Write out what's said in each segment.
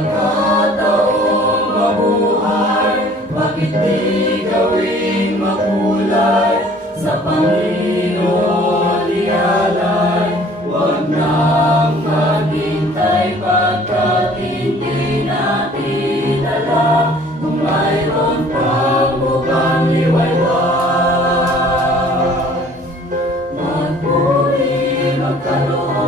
Isang pagkakataong mabuhay, bakit di gawing makulay sa Panginoon ialay? Huwag nang maghintay pagkat hindi natin alam kung mayroon pang bukang liwayway. Magpuri, magkaloob,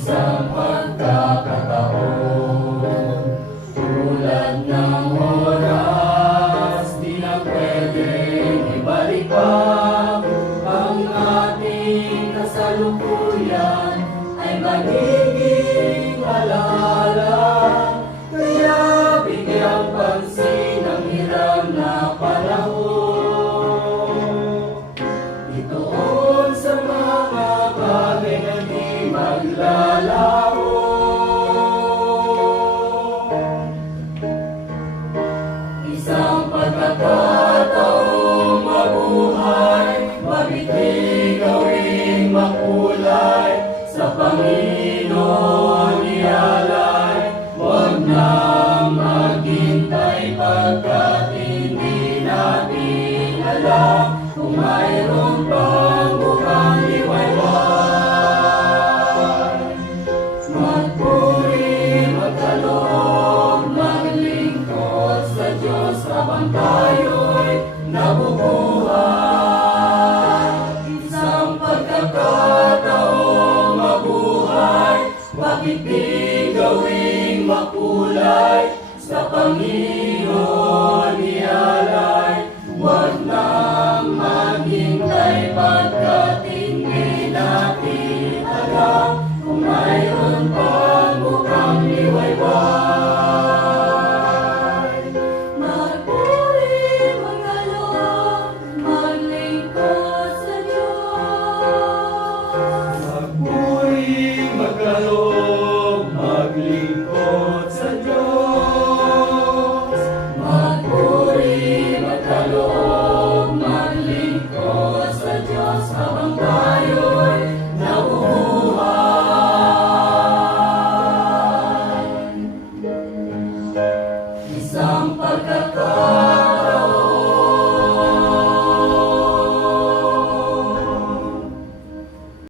isang pagkakataon. Tulad ng oras, di na pwedeng ibalik pa ang ating kasalukuyan ay magiging alaala. Kaya bigyang pansin ang hiram na pagkat hindi natin alam kung mayroon pang di gawing makulay sa Panginoon ialay? Huwag na maghintay pagkat nabubuhay. Isang pagkakataon